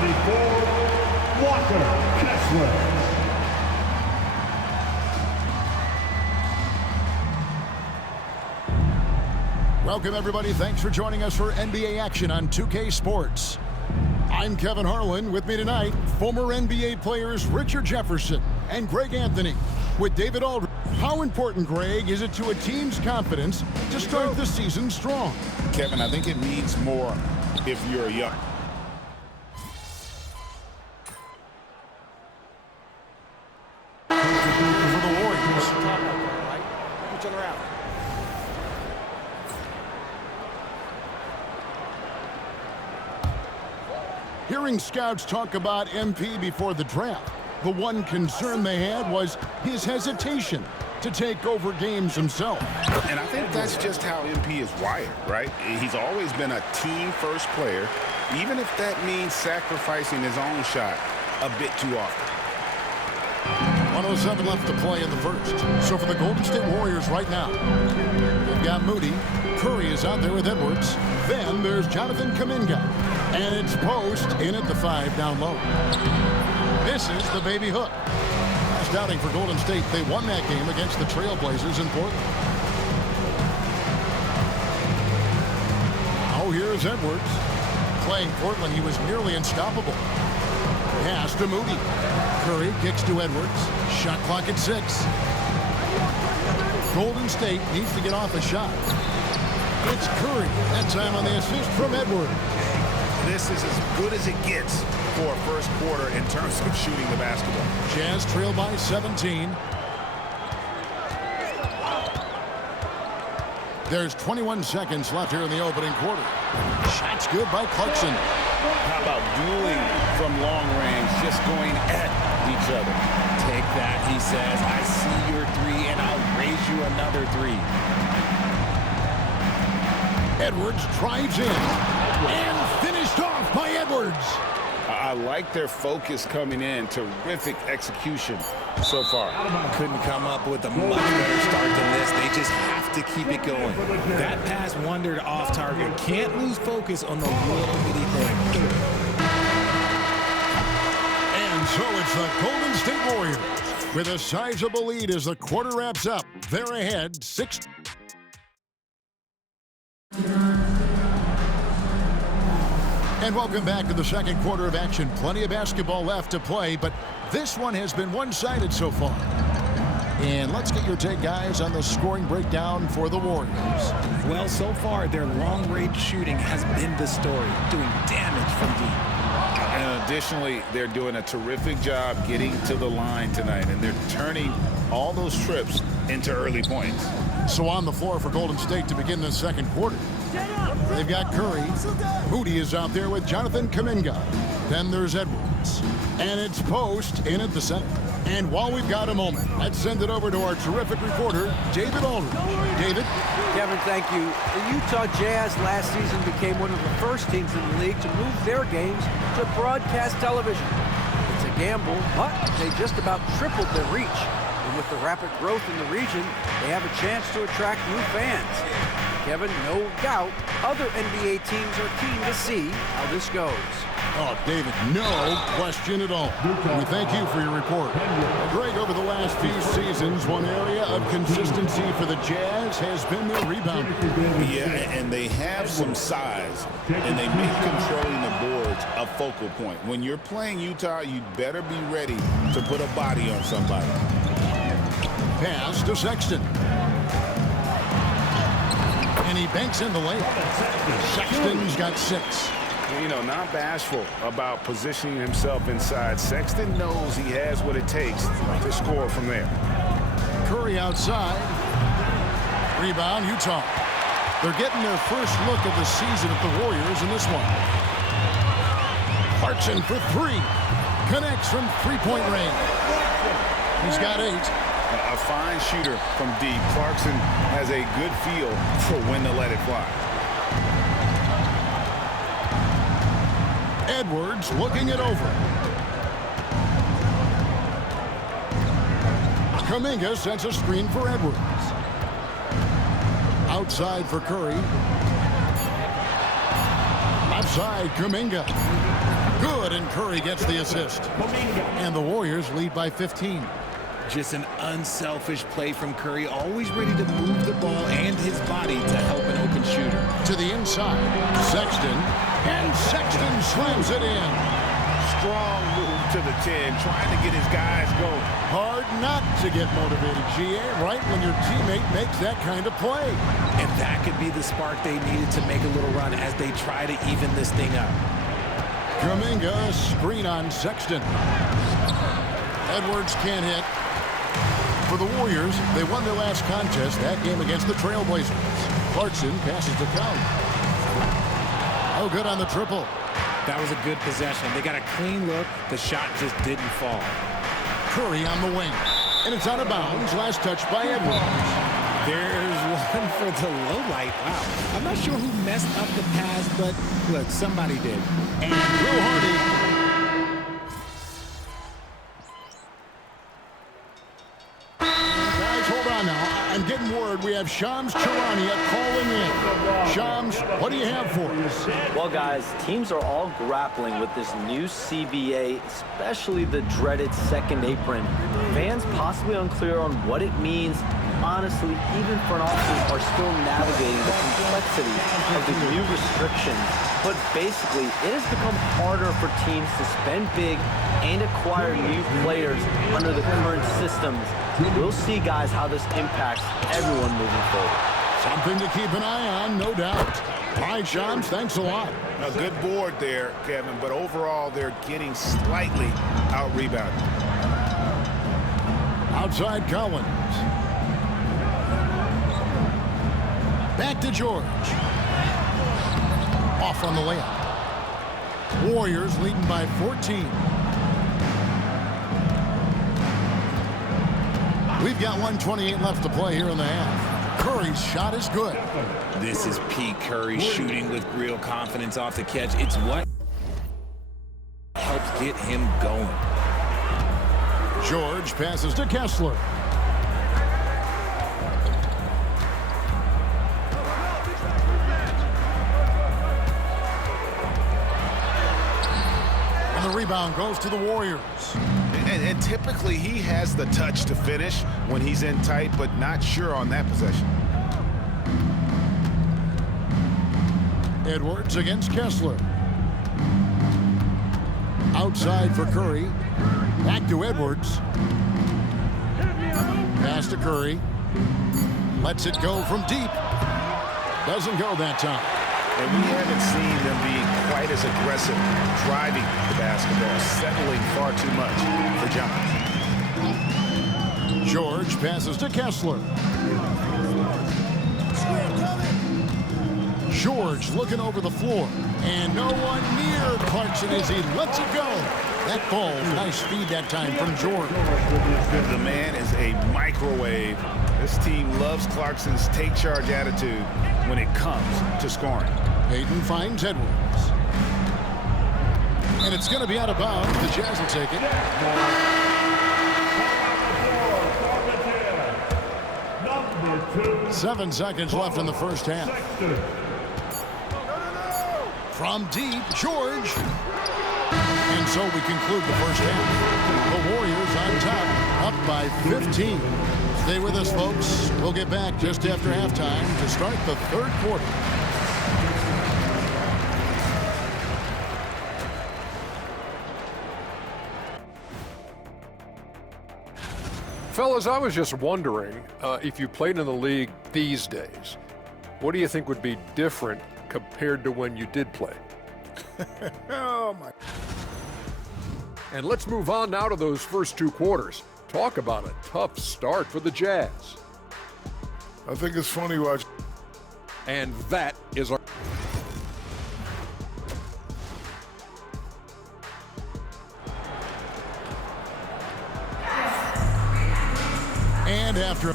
94, Walker Kessler. Welcome, everybody. Thanks for joining us for NBA action on 2K Sports. I'm Kevin Harlan. With me tonight, former NBA players Richard Jefferson and Greg Antony. With David Aldridge. How important, Greg, is it to a team's confidence to start the season strong? Kevin, I think it means more if you're young. For the Warriors. Each other out. Hearing scouts talk about MP before the draft, the one concern they had was his hesitation to take over games himself. And I think that's just how MP is wired, right? He's always been a team-first player, even if that means sacrificing his own shot a bit too often. 1:07 left to play in the first. So for the Golden State Warriors right now, they've got Moody. Curry is out there with Edwards. Then there's Jonathan Kuminga. And it's post in at the 5 down low. This is the baby hook. Last outing for Golden State. They won that game against the Trailblazers in Portland. Oh, here's Edwards. Playing Portland, he was nearly unstoppable. Pass to Moody. Curry kicks to Edwards. Shot clock at 6. Golden State needs to get off a shot. It's Curry. That time on the assist from Edwards. This is as good as it gets for a first quarter in terms of shooting the basketball. Jazz trail by 17. There's 21 seconds left here in the opening quarter. Shot's good by Clarkson. How about dueling from long range, just going at each other? Take that, he says. I see your 3, and I'll raise you another 3. Edwards drives in and finished off by Edwards. I like their focus coming in. Terrific execution so far. Couldn't come up with a much better start than this. They just have to keep it going. That pass wandered off target. Can't lose focus on the little bitty thing. And so it's the Golden State Warriors with a sizable lead as the quarter wraps up. They're ahead 6. And welcome back to the second quarter of action. Plenty of basketball left to play, but this one has been one-sided so far. And let's get your take, guys, on the scoring breakdown for the Warriors. Well, so far, their long-range shooting has been the story, doing damage from deep. And additionally, they're doing a terrific job getting to the line tonight, and they're turning all those trips into early points. So on the floor for Golden State to begin the second quarter. They've got Curry. Moody is out there with Jonathan Kuminga. Then there's Edwards. And it's post in at the center. And while we've got a moment, let's send it over to our terrific reporter, David Aldridge. David? Kevin, thank you. The Utah Jazz last season became one of the first teams in the league to move their games to broadcast television. It's a gamble, but they just about tripled their reach. And with the rapid growth in the region, they have a chance to attract new fans. Kevin, no doubt, other NBA teams are keen to see how this goes. Oh, David, no question at all. We thank you for your report. Greg, over the last few seasons, one area of consistency for the Jazz has been their rebounding. Yeah, and they have some size, and they make controlling the boards a focal point. When you're playing Utah, you'd better be ready to put a body on somebody. Pass to Sexton. And he banks in the layup. Sexton's got 6. You know, not bashful about positioning himself inside. Sexton knows he has what it takes to score from there. Curry outside. Rebound, Utah. They're getting their first look of the season at the Warriors in this one. Clarkson for 3. Connects from three-point range. He's got 8. A fine shooter from deep. Clarkson has a good feel for when to let it fly. Edwards looking it over. Kuminga sends a screen for Edwards. Outside for Curry. Left side, Kuminga. Good, and Curry gets the assist. And the Warriors lead by 15. Just an unselfish play from Curry, always ready to move the ball and his body to help an open shooter. To the inside, Sexton, and Sexton slams it in. Strong move to the 10, trying to get his guys going. Hard not to get motivated, GA, right when your teammate makes that kind of play. And that could be the spark they needed to make a little run as they try to even this thing up. Kuminga, screen on Sexton. Edwards can't hit. For the Warriors, they won their last contest, that game against the Trailblazers. Clarkson passes to Count. Oh, good on the triple. That was a good possession. They got a clean look. The shot just didn't fall. Curry on the wing. And it's out of bounds. Last touch by Edwards. There's one for the low light. Wow. I'm not sure who messed up the pass, but look, somebody did. And Drew Hardy. I'm getting word we have Shams Charania calling in. Shams, what do you have for us? Well, guys, teams are all grappling with this new CBA, especially the dreaded second apron. Fans possibly unclear on what it means. Honestly, even front offices are still navigating the complexity of the new restrictions. But basically, it has become harder for teams to spend big and acquire new players under the current systems. We'll see, guys, how this impacts everyone moving forward. Something to keep an eye on, no doubt. All right, Shams, thanks a lot. A good board there, Kevin, but overall they're getting slightly out-rebounded. Outside Collins. Back to George. Off on the layup. Warriors leading by 14. We've got 1:28 left to play here in the half. Curry's shot is good. This is Pete Curry shooting with real confidence off the catch. It's what helps get him going. George passes to Kessler. And the rebound goes to the Warriors. And typically he has the touch to finish when he's in tight, but not sure on that possession. Edwards against Kessler. Outside for Curry. Back to Edwards. Pass to Curry. Lets it go from deep. Doesn't go that time. And we haven't seen them be quite as aggressive driving the basketball, settling far too much for John. George passes to Kessler. George looking over the floor. And no one near Clarkson as he lets it go. That ball, nice speed that time from George. The man is a microwave. This team loves Clarkson's take charge attitude when it comes to scoring. Payton finds Edwards. And it's going to be out of bounds. The Jazz will take it. 7 seconds left in the first half. From deep, George. And so we conclude the first half. The Warriors on top, up by 15. Stay with us, folks. We'll get back just after halftime to start the third quarter. Fellas, I was just wondering if you played in the league these days, what do you think would be different compared to when you did play? Oh, my. And let's move on now to those first two quarters. Talk about a tough start for the Jazz. I think it's funny watching. And that is our... And after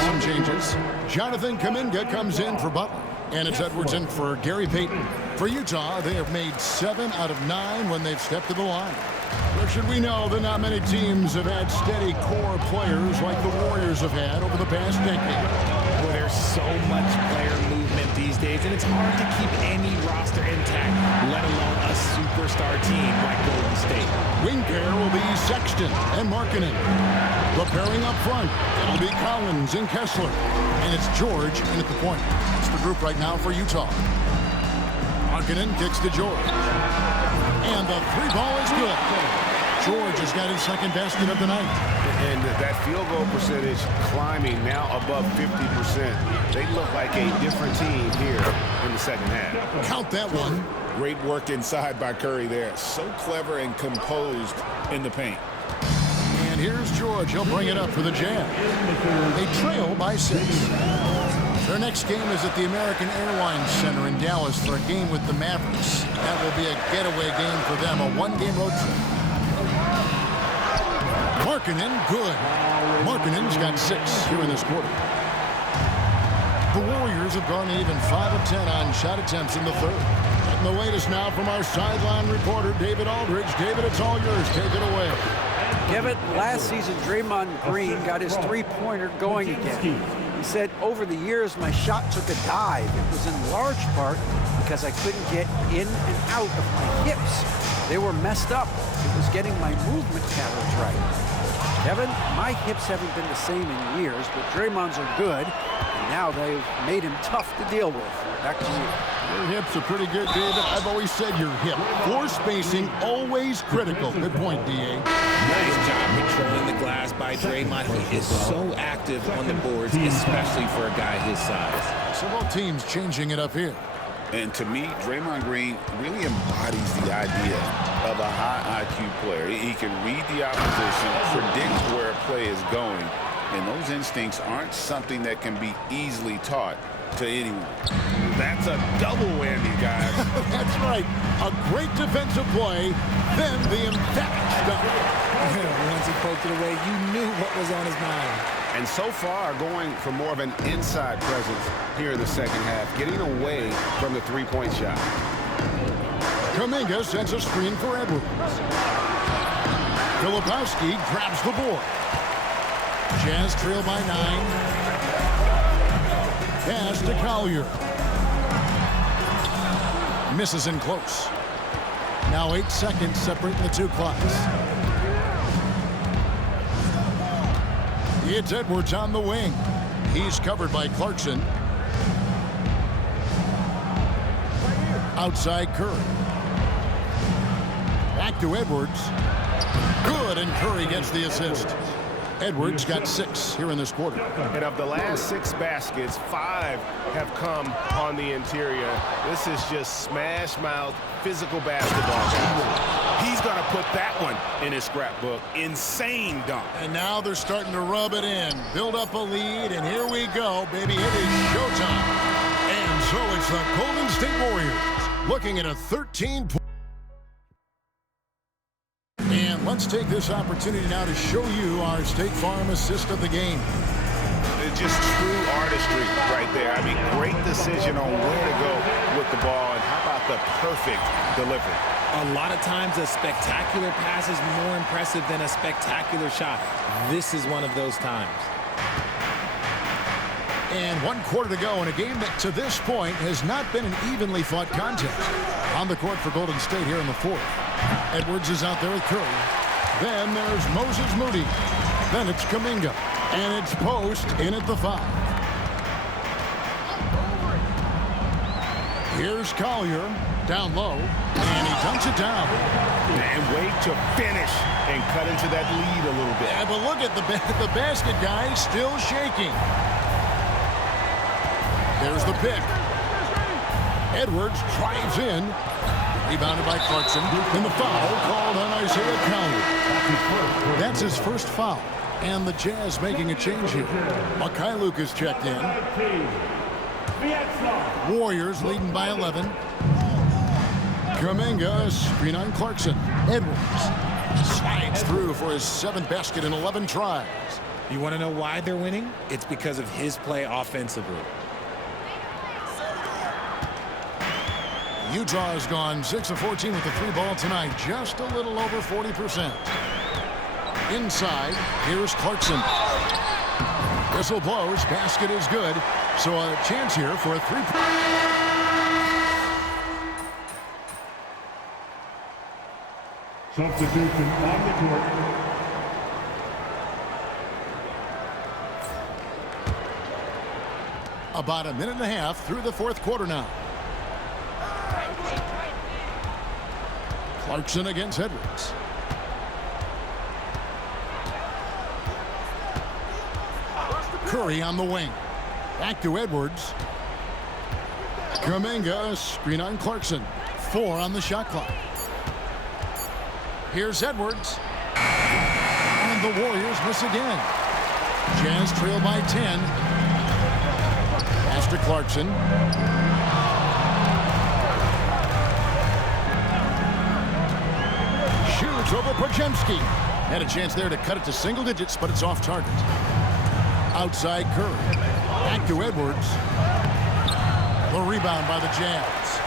some changes, Jonathan Kuminga comes in for Butler. And it's Edwards in for Gary Payton. For Utah, they have made 7 out of 9 when they've stepped to the line. But should we know that not many teams have had steady core players like the Warriors have had over the past decade. Well, there There's so much player movement these days, and it's hard to keep any roster intact, let alone a superstar team like Golden State. Wing pair will be Sexton and Markkanen. Preparing up front, it'll be Collins and Kessler. And it's George in at the point. It's the group right now for Utah. Markkanen kicks to George. And the three ball is good. George has got his second basket of the night. And that field goal percentage climbing now above 50%. They look like a different team here in the second half. Count that one. Great work inside by Curry there. So clever and composed in the paint. And here's George. He'll bring it up for the Jazz. They trail by 6. Their next game is at the American Airlines Center in Dallas for a game with the Mavericks. That will be a getaway game for them, a one-game road trip. Markkanen, good. Markkanen's got 6 here in this quarter. The Warriors have gone even 5 of 10 on shot attempts in the third. And the latest now from our sideline reporter, David Aldridge. David, it's all yours. Take it away. Kevin, last season, Draymond Green got his three-pointer going again. He said, over the years, my shot took a dive. It was in large part because I couldn't get in and out of my hips. They were messed up. It was getting my movement patterns right. Kevin, my hips haven't been the same in years, but Draymond's are good, and now they've made him tough to deal with. Back to you. Your hips are pretty good, David. I've always said your hip. Floor spacing, always critical. Good point, D.A. Nice job controlling the glass by Draymond. He is so active on the boards, especially for a guy his size. So both teams changing it up here. And to me, Draymond Green really embodies the idea of a high IQ player. He can read the opposition, predict where a play is going, and those instincts aren't something that can be easily taught to anyone. That's a double whammy, guys. That's right. A great defensive play, then the emphatic stop. Once he poked it away, you knew what was on his mind. And so far, going for more of an inside presence here in the second half, getting away from the three-point shot. Kuminga sends a screen for Edwards. Filipowski grabs the board. Jazz trail by 9. Pass to Collier. Misses in close. Now 8 seconds separating the two clocks. It's Edwards on the wing. He's covered by Clarkson. Outside Curry. Back to Edwards. Good, and Curry gets the assist. Edwards got 6 here in this quarter. And of the last 6 baskets, 5 have come on the interior. This is just smash-mouth, physical basketball, guys. He's going to put that one in his scrapbook. Insane dunk. And now they're starting to rub it in. Build up a lead, and here we go, baby. It is showtime. And so it's the Golden State Warriors looking at a 13-point. And let's take this opportunity now to show you our State Farm assist of the game. It's just true artistry right there. I mean, great decision on where to go with the ball, and how about the perfect delivery? A lot of times a spectacular pass is more impressive than a spectacular shot. This is one of those times. And 1 quarter to go in a game that to this point has not been an evenly fought contest. On the court for Golden State here in the 4th. Edwards is out there with Curry. Then there's Moses Moody. Then it's Kuminga. And it's Post in at the 5. Here's Collier down low. And he dunks it down. And wait to finish and cut into that lead a little bit. Yeah, but look at the basket guy still shaking. There's the pick. Edwards drives in. Rebounded by Clarkson. And the foul called on Isaiah Collier. That's his first foul. And the Jazz making a change here. Mikhailuk is checked in. Warriors leading by 11. Kuminga, screen on Clarkson. Edwards slides through for his 7th basket in 11 tries. You want to know why they're winning? It's because of his play offensively. Utah has gone 6 of 14 with the 3 ball tonight. Just a little over 40%. Inside, here's Clarkson. Whistle blows. Basket is good. So a chance here for a three-point. Substitution on the court. About a minute and a half through the fourth quarter now. Clarkson against Edwards. Curry on the wing. Back to Edwards. Kuminga, screen on Clarkson. 4 on the shot clock. Here's Edwards. And the Warriors miss again. Jazz trail by 10. Pass to Clarkson. Shoots over Podziemski. Had a chance there to cut it to single digits, but it's off target. Outside Curry. Back to Edwards. The rebound by the Jazz.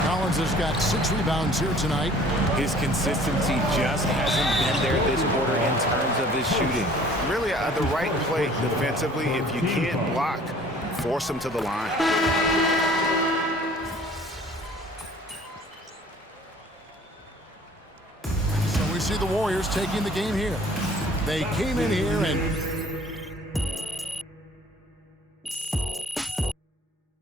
Collins has got 6 rebounds here tonight. His consistency just hasn't been there this quarter in terms of his shooting. Really, the right play defensively. If you can't block, force him to the line. So we see the Warriors taking the game here. They came in here and